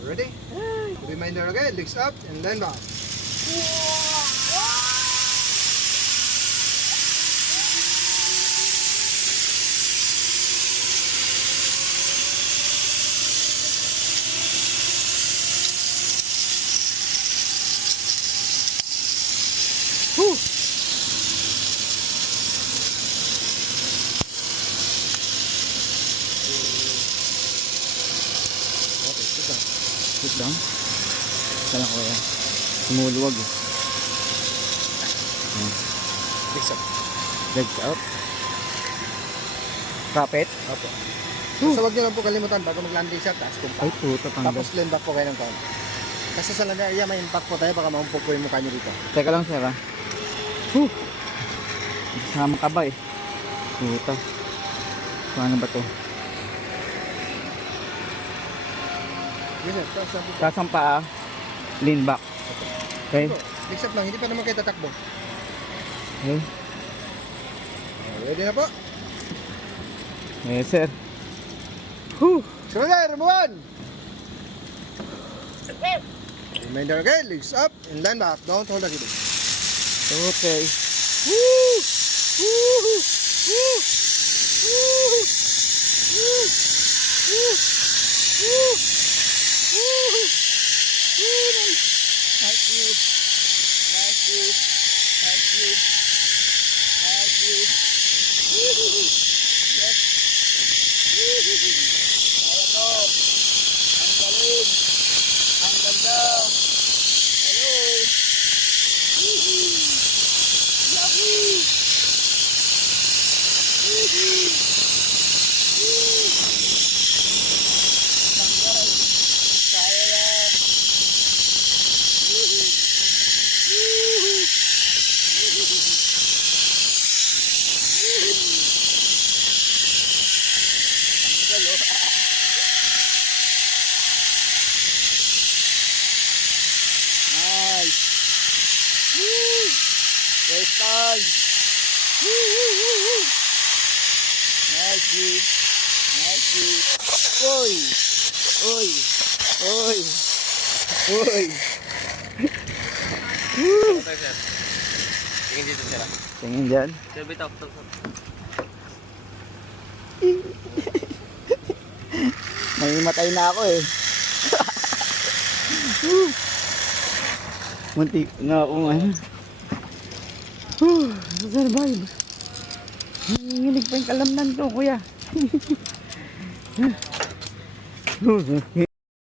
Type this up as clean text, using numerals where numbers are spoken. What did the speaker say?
Ready? Reminder again, legs up and then back. Woo! Okay, sit down. Sit down. Kala ko yan. Tumuluwag eh. Ayan. Legs up. Legs out. Kapit. Opo. Basta huwag nyo lang po kalimutan bago mag-landing siya, taas kong pa. Ay, puto, tanggal. Tapos lean back po kayo ng konti. Kasi sa landa area, may impact po tayo, baka maumpok po yung mukha nyo dito. Teka lang, sir, ha? Sama ka ba eh? Puto. Paano ba to? Yes sir, taas na po. Taas ang paa. Lean back. Okay? Legs up lang, hindi pa naman kayo tatakbo. Okay. Ready na po? Yes, sir. Whew! Surrender, number 1! Reminder again, legs up and then back. Don't hold the kiddo. Okay. Woo! Woo! Woo! Woo! Woo! Woo! Woo! Woo! Nice! Nice view. Nice view. Nice view. Nice view. Woo! Yes. Woo! Kaya to. Ang galing. Ang ganda. Hello. Woo! Yahoo! Woo! Tanggal. Kaya yan. Tanggal, oh. Nice. Woo! First time. Woo, woo, woo, woo. Nice view. Nice view. Oy! Oy! Oy! Oy! Woo! Ito, sir. Tingin dito, sir. Tingin dyan. Sir, bitaw. Naimatay na ako eh. Munti na ako nga. Survive. Nanginginig pa yung kalamnan to, kuya.